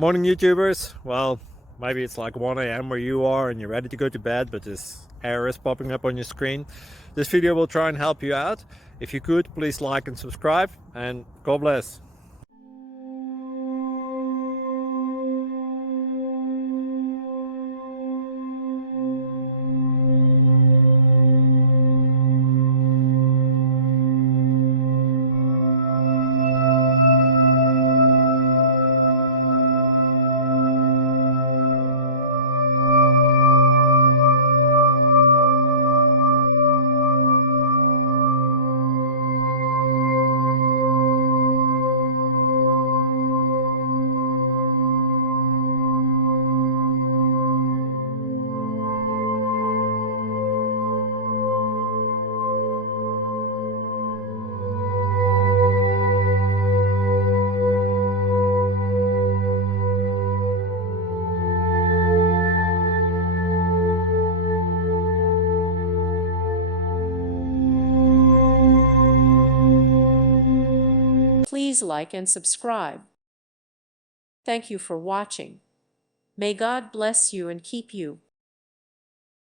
Morning YouTubers. Well, maybe it's like 1 a.m. where you are and you're ready to go to bed, but this error is popping up on your screen. This video will try and help you out. If you could, please like and subscribe, and God bless. Please like and subscribe. Thank you for watching. May God bless you and keep you.